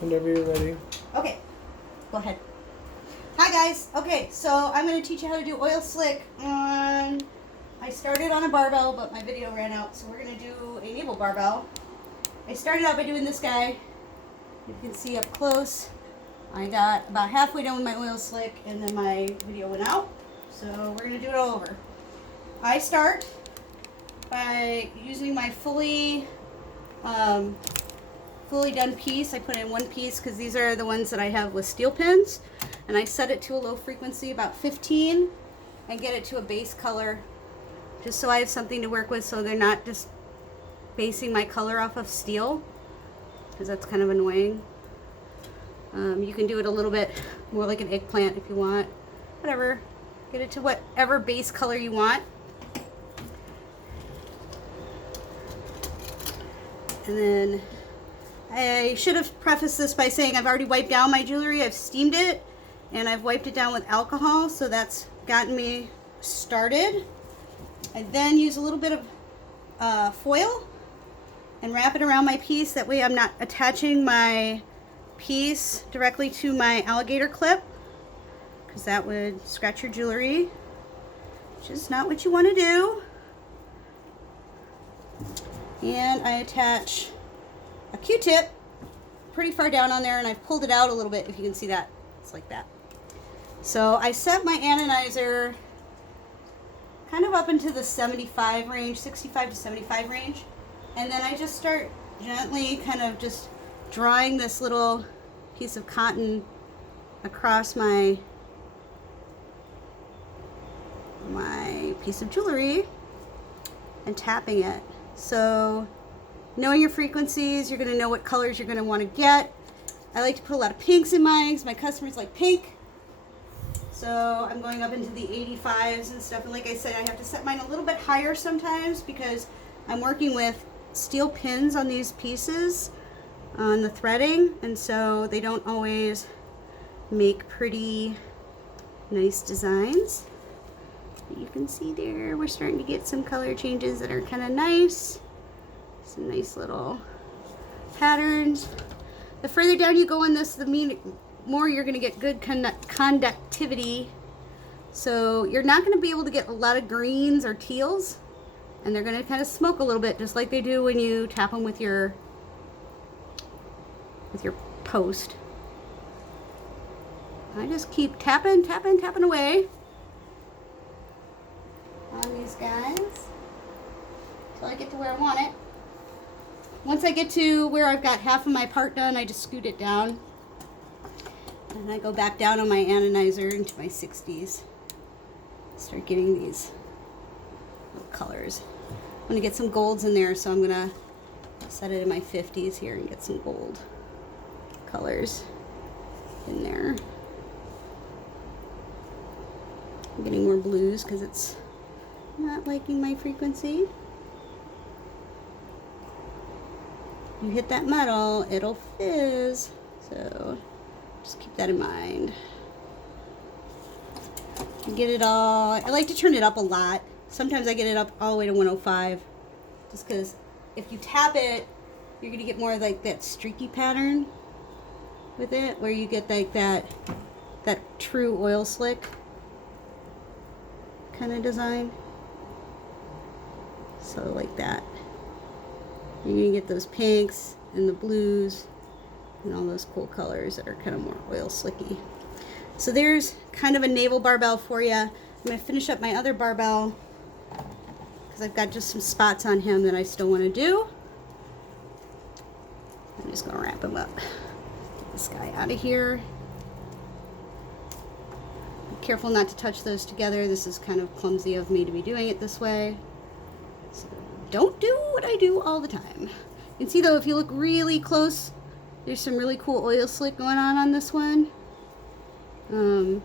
Whenever you're ready. Okay, go ahead. Hi guys. Okay, so I'm going to teach you how to do oil slick on, I started on a barbell, but my video ran out, so we're going to do a navel barbell. I started out by doing this guy. You can see up close. I got about halfway done with my oil slick and then my video went out. So we're going to do it all over. I start by using my fully done piece. I put in one piece because these are the ones that I have with steel pins, and I set it to a low frequency, about 15, and get it to a base color just so I have something to work with, so they're not just basing my color off of steel, because that's kind of annoying. You can do it a little bit more like an eggplant if you want, whatever. Get it to whatever base color you want. And then I should have prefaced this by saying I've already wiped down my jewelry. I've steamed it and I've wiped it down with alcohol, so that's gotten me started. I then use a little bit of foil and wrap it around my piece. That way I'm not attaching my piece directly to my alligator clip, because that would scratch your jewelry, which is not what you want to do. And I attach a Q-tip pretty far down on there, and I've pulled it out a little bit, if you can see that. It's like that. So I set my anodizer kind of up into the 75 range, 65 to 75 range, and then I just start gently kind of just drawing this little piece of cotton across my piece of jewelry and tapping it. So knowing your frequencies, you're going to know what colors you're going to want to get. I like to put a lot of pinks in mine because my customers like pink. So I'm going up into the 85s and stuff. And like I said, I have to set mine a little bit higher sometimes because I'm working with steel pins on these pieces on the threading, and so they don't always make pretty nice designs. You can see there we're starting to get some color changes that are kind of nice. Some nice little patterns. The further down you go in this, the more you're going to get good conductivity. So you're not going to be able to get a lot of greens or teals, and they're going to kind of smoke a little bit, just like they do when you tap them with your post. I just keep tapping away on these guys until I get to where I want it. Once I get to where I've got half of my part done, I just scoot it down, and I go back down on my anodizer into my 60s. Start getting these little colors. I'm going to get some golds in there, so I'm going to set it in my 50s here and get some gold colors in there. I'm getting more blues because it's not liking my frequency. You hit that metal, it'll fizz, so just keep that in mind. Get it all, I like to turn it up a lot. Sometimes I get it up all the way to 105, just because if you tap it, you're going to get more like that streaky pattern with it, where you get like that true oil slick kind of design. So like that. You're going to get those pinks and the blues and all those cool colors that are kind of more oil slicky. So there's kind of a navel barbell for you. I'm going to finish up my other barbell because I've got just some spots on him that I still want to do. I'm just going to wrap him up. Get this guy out of here. Be careful not to touch those together. This is kind of clumsy of me to be doing it this way. So don't do what I do all the time. You can see though, if you look really close, there's some really cool oil slick going on this one. We've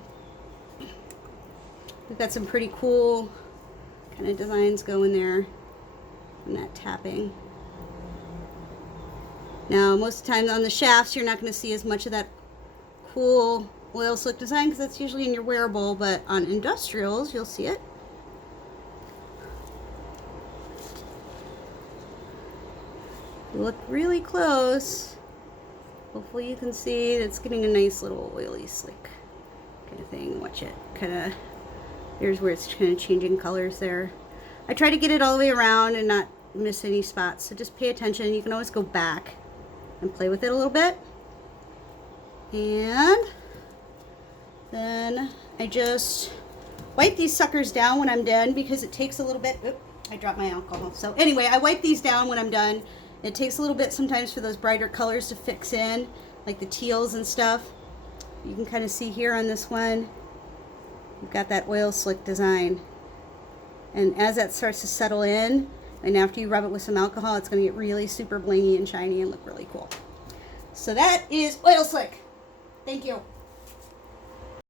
got some pretty cool kind of designs going there on that tapping. Now, most of the time on the shafts, you're not going to see as much of that cool oil slick design because that's usually in your wearable, but on industrials, you'll see it. You look really close, Hopefully you can see it's getting a nice little oily slick kind of thing. Watch it kind of, here's where it's kind of changing colors there. I try to get it all the way around and not miss any spots, so just pay attention. You can always go back and play with it a little bit. And then I just wipe these suckers down when I'm done because it takes a little bit. Oops, I dropped my alcohol. So anyway, I wipe these down when I'm done. It takes a little bit sometimes for those brighter colors to fix in, like the teals and stuff. You can kind of see here on this one, we've got that oil slick design. And as that starts to settle in, and after you rub it with some alcohol, it's going to get really super blingy and shiny and look really cool. So that is oil slick. Thank you.